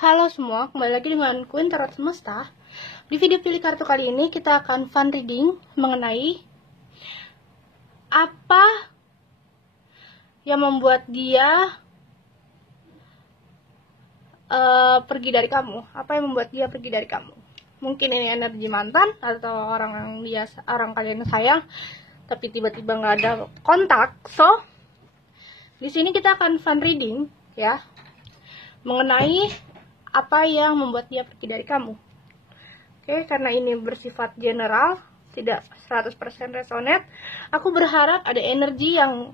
Halo semua, kembali lagi dengan Queen Tarot Semesta. Di video pilih kartu kali ini kita akan fun reading mengenai apa yang membuat dia pergi dari kamu. Apa yang membuat dia pergi dari kamu? Mungkin ini energi mantan atau orang kalian sayang, tapi tiba-tiba nggak ada kontak. So, di sini kita akan fun reading ya mengenai apa yang membuat dia pergi dari kamu. Oke, karena ini bersifat general, tidak 100% resonate, aku berharap ada energi yang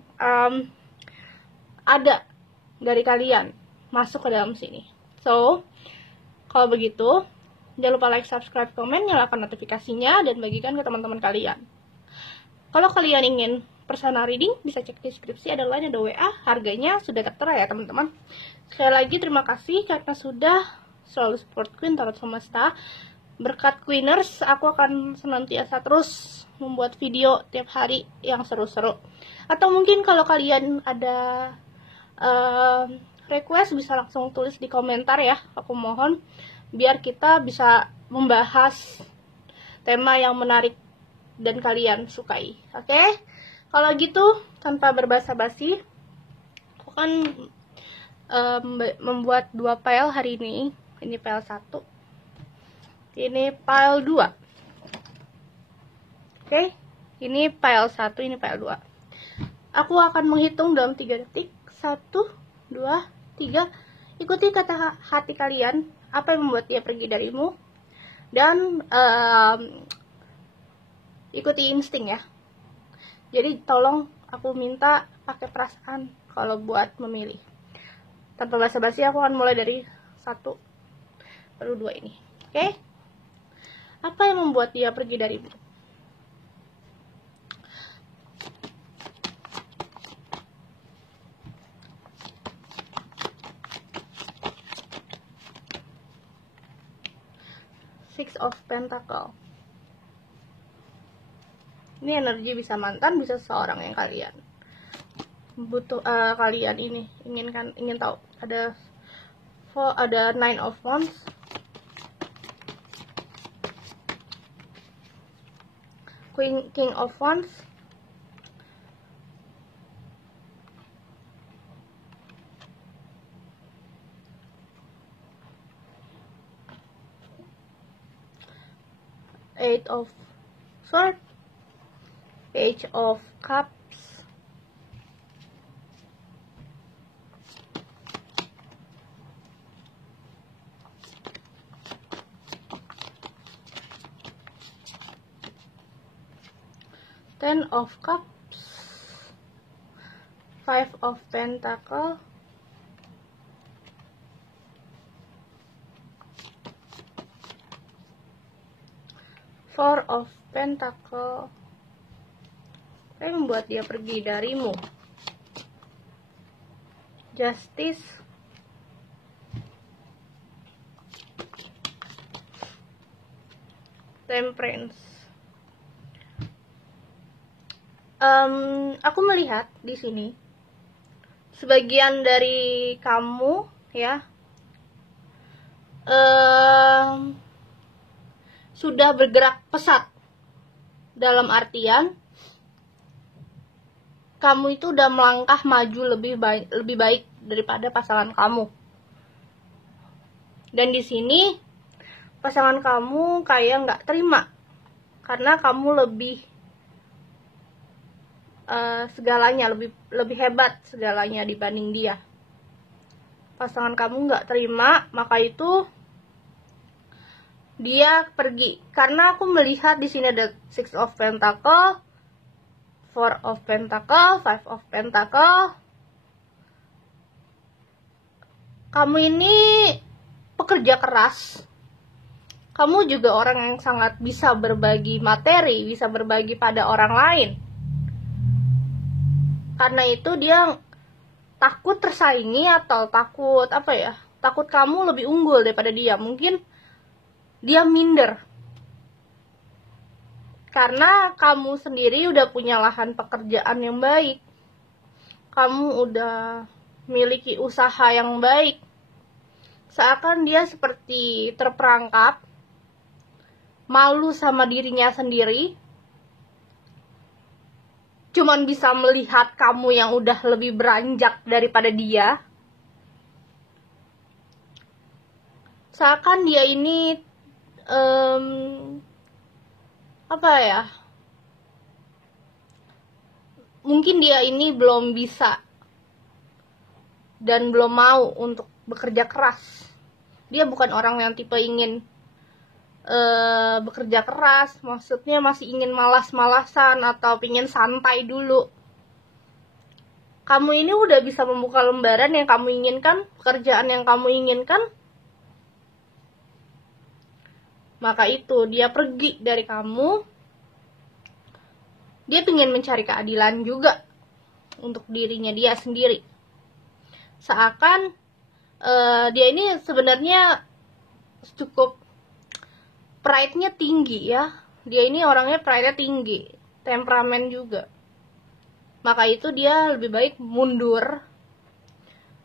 ada dari kalian masuk ke dalam sini. So, kalau begitu, jangan lupa like, subscribe, komen, nyalakan notifikasinya, dan bagikan ke teman-teman kalian. Kalau kalian ingin personal reading, bisa cek deskripsi, ada line, ada WA, harganya sudah tertera ya teman-teman. Sekali lagi terima kasih karena sudah selalu support Queen Tarot Semesta. Berkat Queeners, aku akan senantiasa terus membuat video tiap hari yang seru-seru. Atau mungkin kalau kalian ada request, bisa langsung tulis di komentar ya. Aku mohon, biar kita bisa membahas tema yang menarik dan kalian sukai. Oke? Kalau gitu, tanpa berbasa-basi, aku akan membuat 2 pile hari ini. Ini pile 1, ini pile 2. Oke, ini pile 1, ini pile 2. Aku akan menghitung dalam 3 detik. 1, 2, 3. Ikuti kata hati kalian, apa yang membuat dia pergi darimu, dan ikuti insting ya. Jadi tolong aku minta pakai perasaan kalau buat memilih. Tanpa basa-basi, aku akan mulai dari 1 baru 2 ini. Oke? Apa yang membuat dia pergi darimu? Six of Pentacle. Ini energi bisa mantan, bisa seseorang yang kalian butuh, kalian ini ingin tahu. Ada Nine of Wands, King of Wands, Eight of Swords, Page of Cups, Ten of Cups, Five of Pentacle, Four of Pentacle. Apa yang membuat dia pergi darimu? Justice, Temperance. Aku melihat di sini sebagian dari kamu ya sudah bergerak pesat, dalam artian kamu itu udah melangkah maju lebih baik daripada pasangan kamu. Dan di sini pasangan kamu kayak nggak terima karena kamu lebih segalanya, lebih hebat segalanya dibanding dia. Pasangan kamu nggak terima, maka itu dia pergi. Karena aku melihat di sini ada Six of Pentacle, Four of Pentacle, Five of Pentacle. Kamu ini pekerja keras. Kamu juga orang yang sangat bisa berbagi materi, bisa berbagi pada orang lain. Karena itu dia takut tersaingi atau takut takut kamu lebih unggul daripada dia. Mungkin dia minder karena kamu sendiri udah punya lahan pekerjaan yang baik, kamu udah memiliki usaha yang baik, Seakan dia seperti terperangkap, malu sama dirinya sendiri, cuman bisa melihat kamu yang udah lebih beranjak daripada dia. Seakan dia ini apa ya, mungkin dia ini belum bisa dan belum mau untuk bekerja keras. Dia bukan orang yang tipe ingin bekerja keras, maksudnya masih ingin malas-malasan atau pingin santai dulu. Kamu ini udah bisa membuka lembaran yang kamu inginkan, pekerjaan yang kamu inginkan, maka itu dia pergi dari kamu. Dia ingin mencari keadilan juga untuk dirinya dia sendiri. Seakan dia ini sebenarnya cukup pride-nya tinggi ya. Dia ini orangnya pride-nya tinggi, temperamen juga. Maka itu dia lebih baik mundur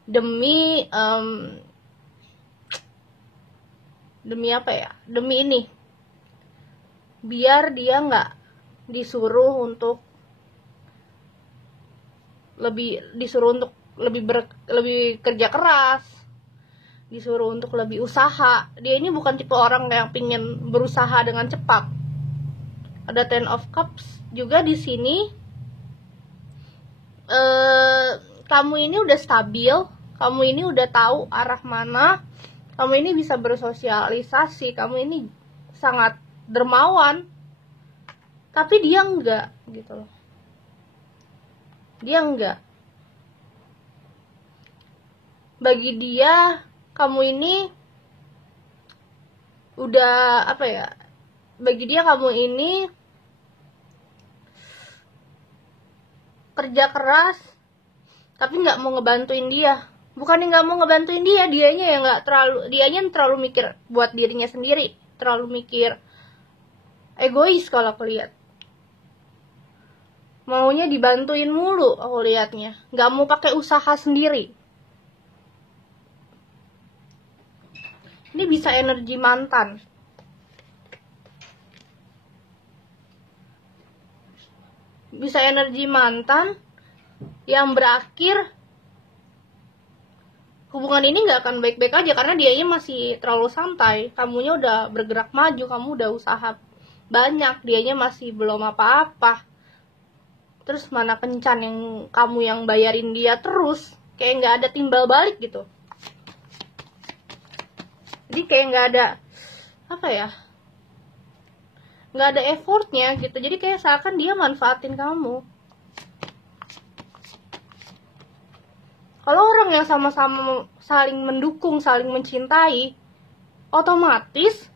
demi apa ya? Demi ini. Biar dia nggak disuruh untuk lebih kerja keras, disuruh untuk lebih usaha. Dia ini bukan tipe orang yang pingin berusaha dengan cepat. Ada Ten of Cups juga di sini. Kamu ini udah stabil, kamu ini udah tahu arah mana, kamu ini bisa bersosialisasi, kamu ini sangat dermawan. Tapi dia enggak gitu loh. Dia enggak. Bagi dia kamu ini udah apa ya? Bagi dia kamu ini kerja keras tapi nggak mau ngebantuin dia. Bukannya nggak mau ngebantuin dia, dianya yang terlalu mikir buat dirinya sendiri, terlalu mikir egois kalau aku lihat. Maunya dibantuin mulu aku lihatnya, nggak mau pakai usaha sendiri. Ini bisa energi mantan. Bisa energi mantan yang berakhir hubungan ini nggak akan baik-baik aja karena dianya masih terlalu santai. Kamunya udah bergerak maju, kamu udah usaha banyak, dianya masih belum apa-apa. Terus mana kencan yang kamu yang bayarin dia terus, kayak nggak ada timbal balik gitu. Jadi kayak nggak ada apa ya, nggak ada effortnya gitu. Jadi kayak seakan dia manfaatin kamu. Kalau orang yang sama-sama saling mendukung, saling mencintai, otomatis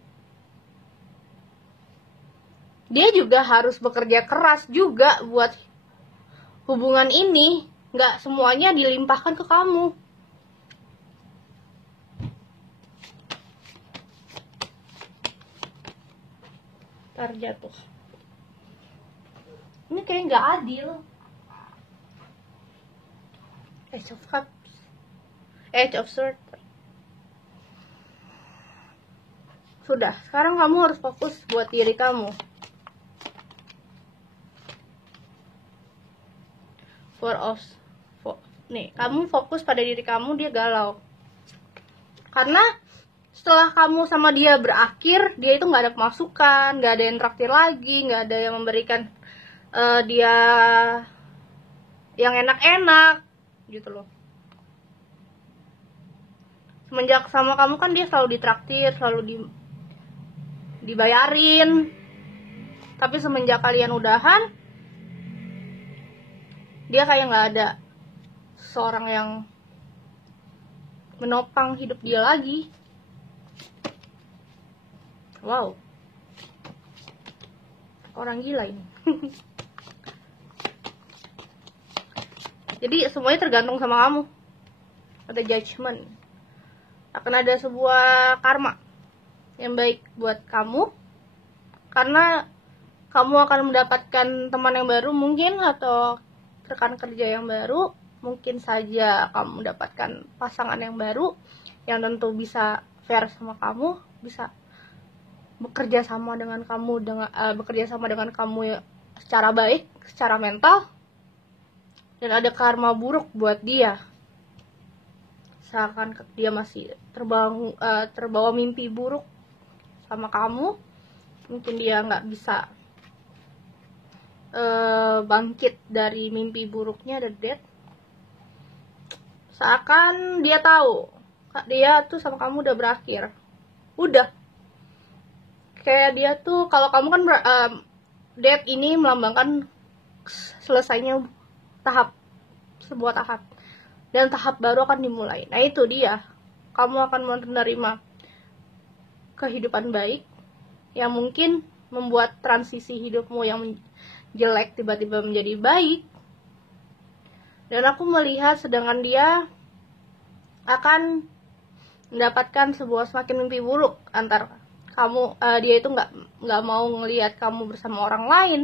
dia juga harus bekerja keras juga buat hubungan ini. Nggak semuanya dilimpahkan ke kamu. Ntar jatuh. Ini kayak nggak adil. Ace of Cups, Edge of Swords. Sudah, sekarang kamu harus fokus buat diri kamu. Nih, kamu fokus pada diri kamu, dia galau. Karena setelah kamu sama dia berakhir, dia itu nggak ada pemasukan, nggak ada yang traktir lagi, nggak ada yang memberikan dia yang enak-enak gitu loh. Semenjak sama kamu kan dia selalu ditraktir, selalu dibayarin. Tapi semenjak kalian udahan, dia kayak nggak ada seorang yang menopang hidup dia lagi. Wow, orang gila ini. Jadi semuanya tergantung sama kamu. Ada judgment, akan ada sebuah karma yang baik buat kamu, karena kamu akan mendapatkan teman yang baru mungkin, atau rekan kerja yang baru, mungkin saja kamu mendapatkan pasangan yang baru yang tentu bisa fair sama kamu, bisa bekerja sama dengan kamu secara baik, secara mental, dan ada karma buruk buat dia. Seakan dia masih terbawa mimpi buruk sama kamu, mungkin dia nggak bisa bangkit dari mimpi buruknya, the death. Seakan dia tahu dia tuh sama kamu udah berakhir, udah kayak dia tuh, kalau kamu kan death ini melambangkan selesainya sebuah tahap, dan tahap baru akan dimulai. Nah itu dia, kamu akan menerima kehidupan baik yang mungkin membuat transisi hidupmu yang jelek tiba-tiba menjadi baik. Dan aku melihat sedangkan dia akan mendapatkan sebuah semakin mimpi buruk antar kamu, dia itu nggak mau ngelihat kamu bersama orang lain,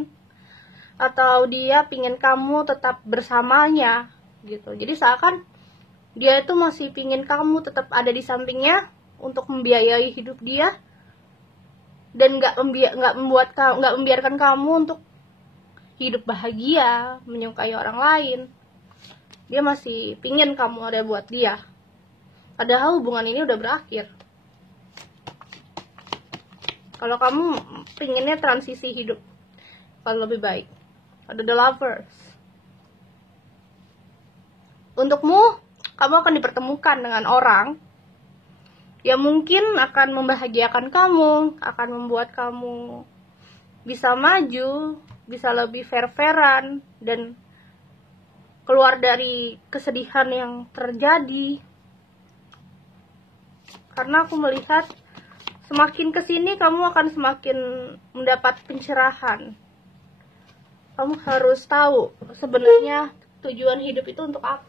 atau dia pingin kamu tetap bersamanya gitu. Jadi seakan dia itu masih pingin kamu tetap ada di sampingnya untuk membiayai hidup dia, dan nggak membiarkan kamu untuk hidup bahagia, menyukai orang lain. Dia masih pingin kamu ada buat dia, padahal hubungan ini udah berakhir. Kalau kamu pinginnya transisi hidup kalau lebih baik, ada the lovers. Untukmu, kamu akan dipertemukan dengan orang yang mungkin akan membahagiakan kamu, akan membuat kamu bisa maju, bisa lebih fair-fairan, dan keluar dari kesedihan yang terjadi. Karena aku melihat semakin kesini kamu akan semakin mendapat pencerahan. Kamu harus tahu sebenarnya tujuan hidup itu untuk apa.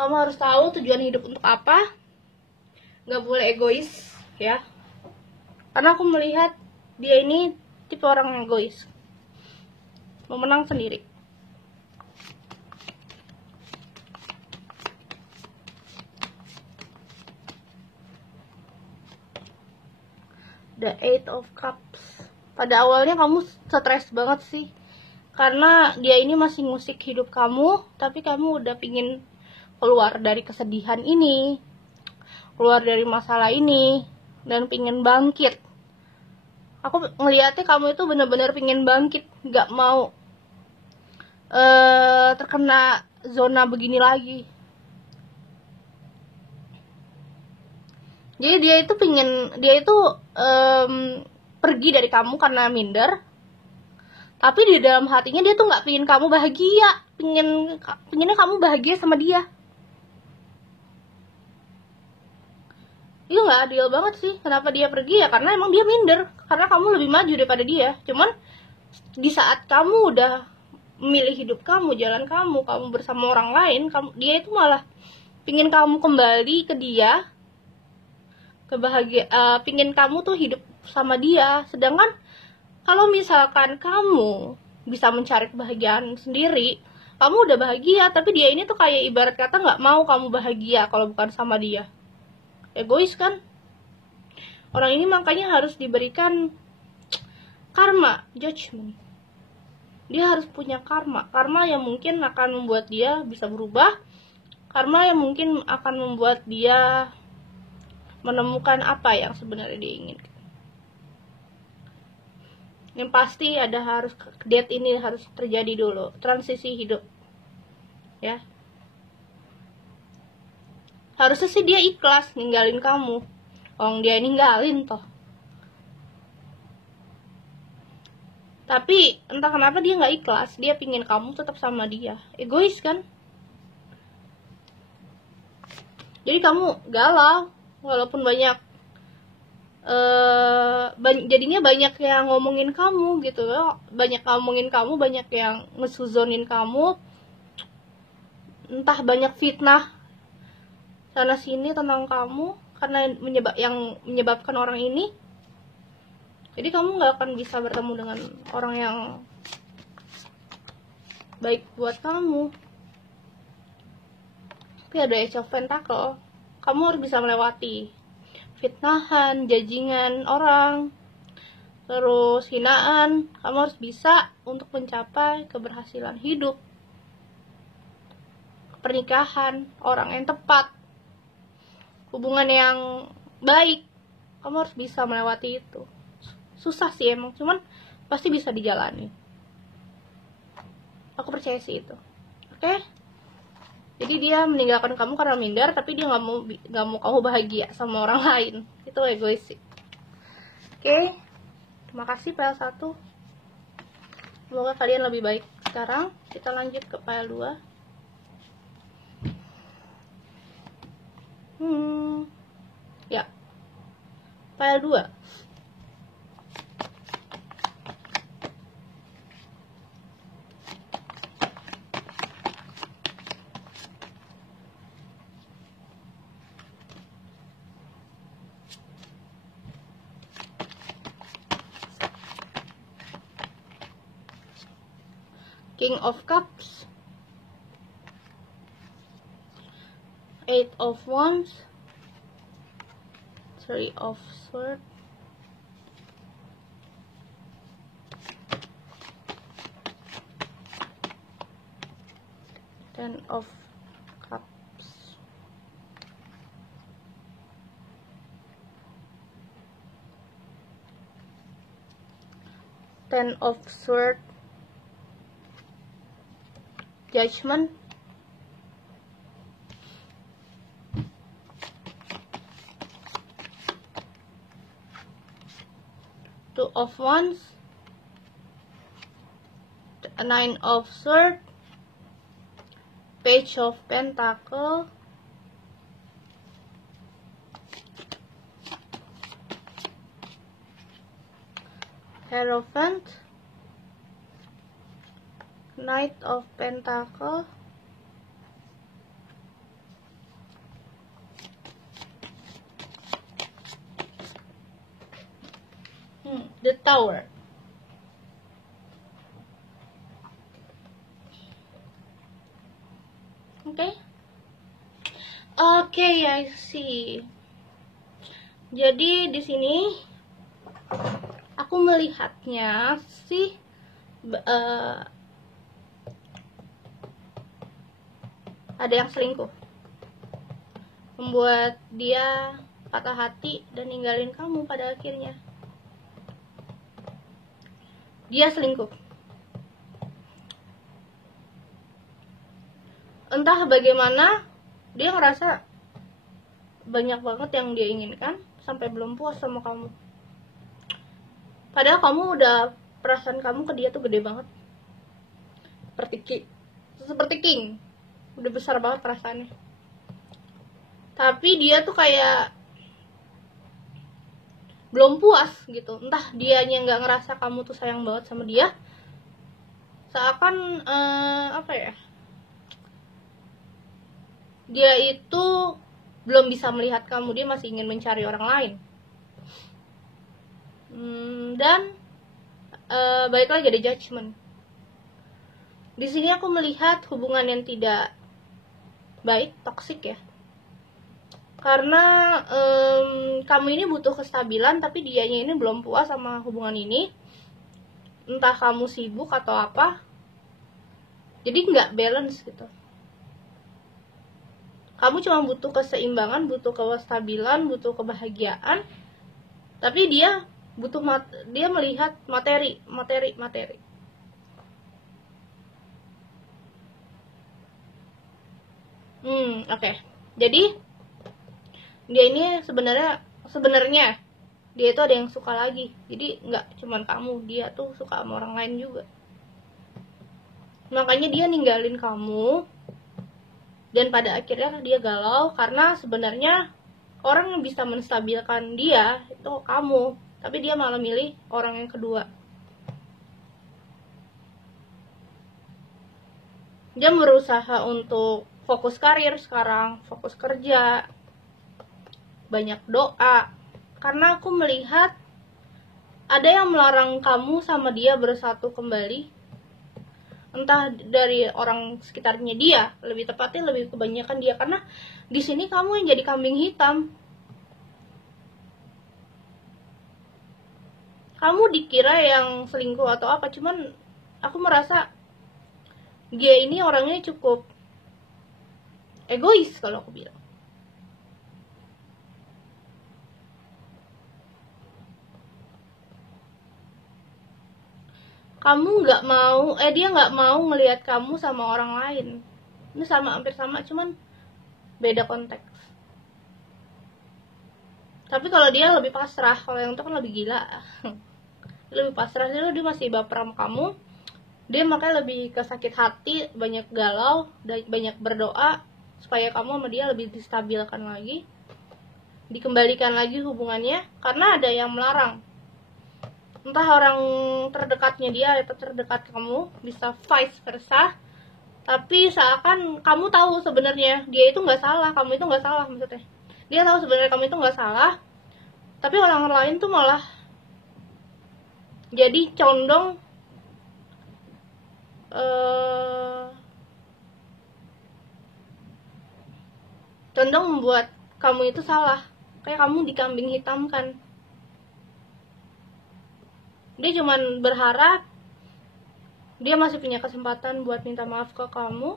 Kamu harus tahu tujuan hidup untuk apa. Gak boleh egois ya. Karena aku melihat dia ini tipe orang yang egois, mau menang sendiri. The Eight of Cups. Pada awalnya kamu stres banget sih, karena dia ini masih ngusik hidup kamu, tapi kamu udah pingin keluar dari kesedihan ini, keluar dari masalah ini, dan pingin bangkit. Aku ngeliatnya kamu itu benar-benar pingin bangkit, gak mau terkena zona begini lagi. Jadi dia itu pergi dari kamu karena minder, tapi di dalam hatinya dia tuh nggak pingin kamu bahagia, pinginnya kamu bahagia sama dia. Itu nggak adil banget sih. Kenapa dia pergi? Ya karena emang dia minder, karena kamu lebih maju daripada dia. Cuman di saat kamu udah memilih hidup kamu, jalan kamu bersama orang lain, dia itu malah pingin kamu kembali ke dia, pingin kamu tuh hidup sama dia. Sedangkan kalau misalkan kamu bisa mencari kebahagiaan sendiri, kamu udah bahagia, tapi dia ini tuh kayak ibarat kata nggak mau kamu bahagia kalau bukan sama dia. Egois kan? Orang ini makanya harus diberikan karma, judgment. Dia harus punya karma yang mungkin akan membuat dia bisa berubah, karma yang mungkin akan membuat dia menemukan apa yang sebenarnya dia inginkan. Yang pasti death ini harus terjadi dulu, transisi hidup ya. Harusnya sih dia ikhlas ninggalin kamu, dia ninggalin toh. Tapi entah kenapa dia nggak ikhlas, dia pingin kamu tetap sama dia. Egois kan? Jadi kamu galau, walaupun jadinya banyak yang ngomongin kamu gitu loh, banyak yang ngesuzonin kamu, entah banyak fitnah sana sini tentang kamu karena yang menyebabkan orang ini. Jadi kamu nggak akan bisa bertemu dengan orang yang baik buat kamu. Tapi ada Ace of Pentacle, kamu harus bisa melewati fitnahan, judgingan orang, terus hinaan. Kamu harus bisa untuk mencapai keberhasilan hidup, pernikahan, orang yang tepat, hubungan yang baik. Kamu harus bisa melewati itu. Susah sih emang, cuman pasti bisa dijalani. Aku percaya sih itu. Oke? Jadi dia meninggalkan kamu karena minder, tapi dia nggak mau kamu bahagia sama orang lain. Itu egois sih. Oke? Terima kasih PL1. Semoga kalian lebih baik. Sekarang kita lanjut ke PL2. Ya. PL2. King of Cups, Eight of Wands, Three of Swords, Ten of Cups, Ten of Swords, Judgment, Two of Wands, Nine of Swords, Page of Pentacle, Hierophant, Knight of Pentacle, the Tower. Oke, I see. Jadi di sini aku melihatnya sih ada yang selingkuh, membuat dia patah hati dan ninggalin kamu pada akhirnya. Dia selingkuh. Entah bagaimana, dia ngerasa banyak banget yang dia inginkan sampai belum puas sama kamu. Padahal kamu udah, perasaan kamu ke dia tuh gede banget. Seperti king. Udah besar banget perasaannya. Tapi dia tuh kayak belum puas gitu. Entah dianya nggak ngerasa kamu tuh sayang banget sama dia. Seakan dia itu belum bisa melihat kamu, dia masih ingin mencari orang lain. Dan balik lagi ada Judgment. Di sini aku melihat hubungan yang tidak baik, toksik ya. Karena kamu ini butuh kestabilan, tapi dianya ini belum puas sama hubungan ini. Entah kamu sibuk atau apa, jadi nggak balance gitu. Kamu cuma butuh keseimbangan, butuh kestabilan, butuh kebahagiaan, tapi dia butuh dia melihat materi. Oke. Jadi dia ini sebenarnya dia itu ada yang suka lagi. Jadi nggak cuma kamu, dia tuh suka sama orang lain juga. Makanya dia ninggalin kamu. Dan pada akhirnya dia galau karena sebenarnya orang yang bisa menstabilkan dia itu kamu, tapi dia malah milih orang yang kedua. Dia berusaha untuk fokus karir sekarang, fokus kerja, banyak doa. Karena aku melihat ada yang melarang kamu sama dia bersatu kembali. entah dari orang sekitarnya dia, lebih tepatnya lebih kebanyakan dia, karena di sini kamu yang jadi kambing hitam. Kamu dikira yang selingkuh atau apa, cuman aku merasa dia ini orangnya cukup egois kalau aku bilang. Kamu nggak mau, dia nggak mau ngelihat kamu sama orang lain. Ini sama, hampir sama, cuman beda konteks. Tapi kalau dia lebih pasrah, kalau yang itu kan lebih gila. Lebih pasrah, dia masih baper sama kamu. Dia makanya lebih ke sakit hati, banyak galau, banyak berdoa supaya kamu sama dia lebih distabilkan lagi, dikembalikan lagi hubungannya, karena ada yang melarang. Entah orang terdekatnya dia atau terdekat kamu, bisa vice versa. Tapi seakan kamu tahu sebenarnya dia itu nggak salah, kamu itu nggak salah, maksudnya dia tahu sebenarnya kamu itu nggak salah, tapi orang lain tuh malah jadi condong membuat kamu itu salah, kayak kamu dikambing hitamkan. Dia cuman berharap dia masih punya kesempatan buat minta maaf ke kamu,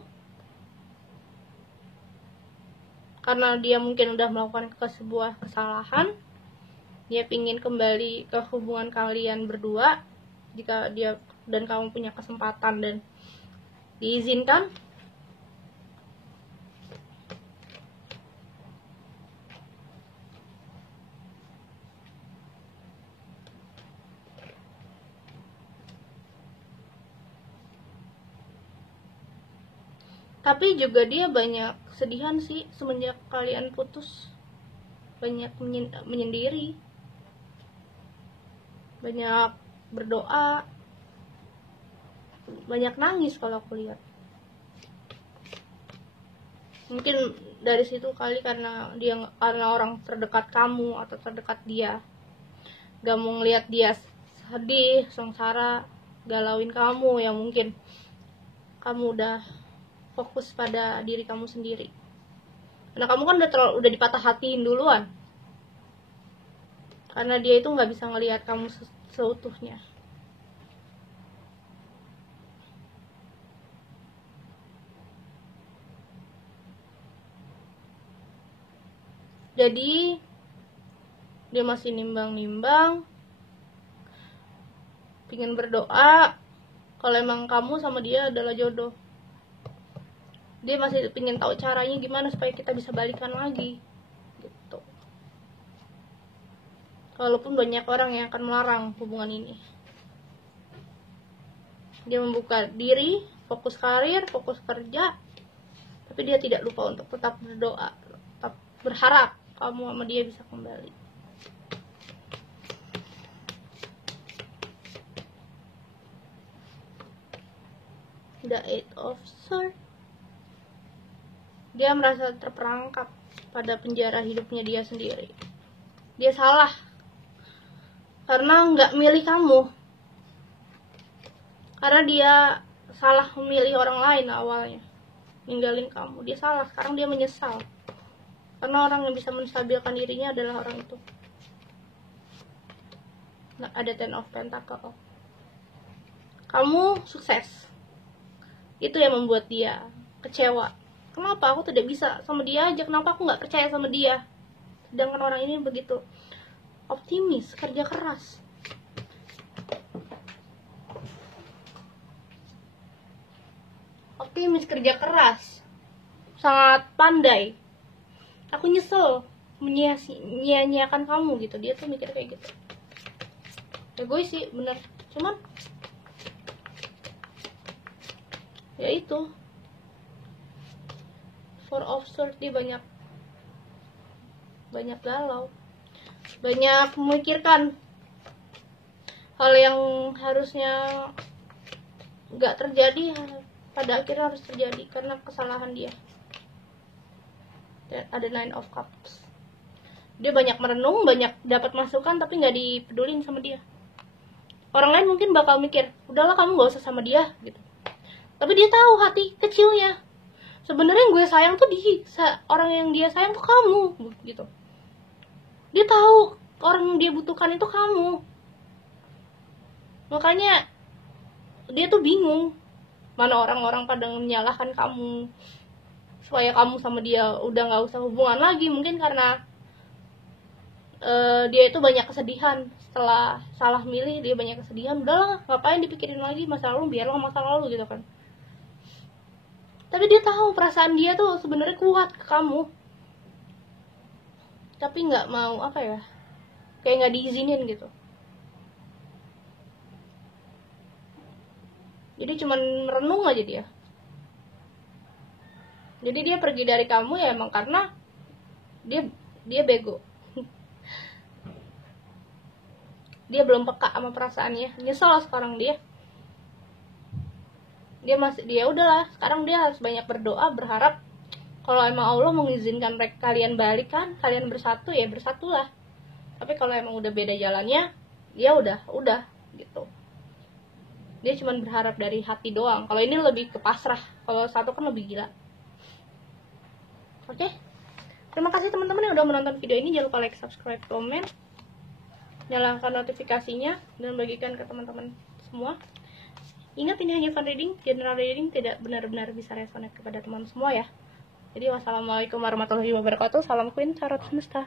karena dia mungkin udah melakukan sebuah kesalahan. Dia pingin kembali ke hubungan kalian berdua jika dia dan kamu punya kesempatan dan diizinkan. Tapi juga dia banyak kesedihan sih semenjak kalian putus. Banyak menyendiri, banyak berdoa, banyak nangis kalau aku lihat. Mungkin dari situ kali, karena orang terdekat kamu atau terdekat dia gak mau ngeliat dia sedih, sengsara, galauin kamu, yang mungkin kamu udah fokus pada diri kamu sendiri. Karena kamu kan udah dipatah hatiin duluan. Karena dia itu nggak bisa ngelihat kamu seutuhnya. Jadi dia masih nimbang-nimbang, pingin berdoa kalau emang kamu sama dia adalah jodoh. Dia masih pingin tahu caranya gimana supaya kita bisa balikan lagi gitu. Walaupun banyak orang yang akan melarang hubungan ini. Dia membuka diri, fokus karir, fokus kerja, tapi dia tidak lupa untuk tetap berdoa, tetap berharap kamu sama dia bisa kembali. The Eight of Swords. Dia merasa terperangkap pada penjara hidupnya dia sendiri. Dia salah karena nggak milih kamu, karena dia salah memilih orang lain awalnya, ninggalin kamu. Dia salah, sekarang dia menyesal karena orang yang bisa menstabilkan dirinya adalah orang itu. Nah, ada Ten of Pentacle. Kamu sukses, itu yang membuat dia kecewa. Kenapa aku tidak bisa sama dia aja? Kenapa aku nggak percaya sama dia? Sedangkan orang ini begitu optimis, kerja keras. Optimis, kerja keras, sangat pandai. Aku nyesel menyia-nyiakan kamu gitu. Dia tuh mikir kayak gitu. Egois sih, bener. Cuman ya itu, Four of Swords, dia banyak galau, banyak memikirkan hal yang harusnya nggak terjadi, pada akhirnya harus terjadi karena kesalahan dia. Ada Nine of Cups. Dia banyak merenung, banyak dapat masukan, tapi nggak dipedulin sama dia. Orang lain mungkin bakal mikir, udahlah kamu nggak usah sama dia gitu. Tapi dia tahu hati kecilnya. Sebenarnya yang gue sayang tuh orang yang dia sayang tuh kamu, gitu. Dia tahu orang yang dia butuhkan itu kamu. Makanya dia tuh bingung. Mana orang-orang pada menyalahkan kamu supaya kamu sama dia udah gak usah hubungan lagi. Mungkin karena dia itu banyak kesedihan. Setelah salah milih, dia banyak kesedihan. Udahlah, ngapain dipikirin lagi masa lalu, biarlah masa lalu, gitu kan. Tapi dia tahu perasaan dia tuh sebenarnya kuat ke kamu, tapi nggak mau, apa ya, kayak nggak diizinin gitu. Jadi cuman merenung aja dia. Jadi dia pergi dari kamu ya emang karena dia bego. Dia belum peka sama perasaannya. Nyesel sekarang dia udahlah, sekarang dia harus banyak berdoa, berharap kalau emang Allah mengizinkan kalian balikan, kalian bersatu, ya bersatulah. Tapi kalau emang udah beda jalannya, ya udah gitu. Dia cuma berharap dari hati doang. Kalau ini lebih ke pasrah, kalau satu kan lebih gila. Oke? Terima kasih teman-teman yang udah menonton video ini. Jangan lupa like, subscribe, komen, nyalakan notifikasinya, dan bagikan ke teman-teman semua. Ingat, ini hanya fun reading, general reading tidak benar-benar bisa resonate kepada teman semua ya. Jadi wassalamualaikum warahmatullahi wabarakatuh. Salam Queen Tarot Semesta.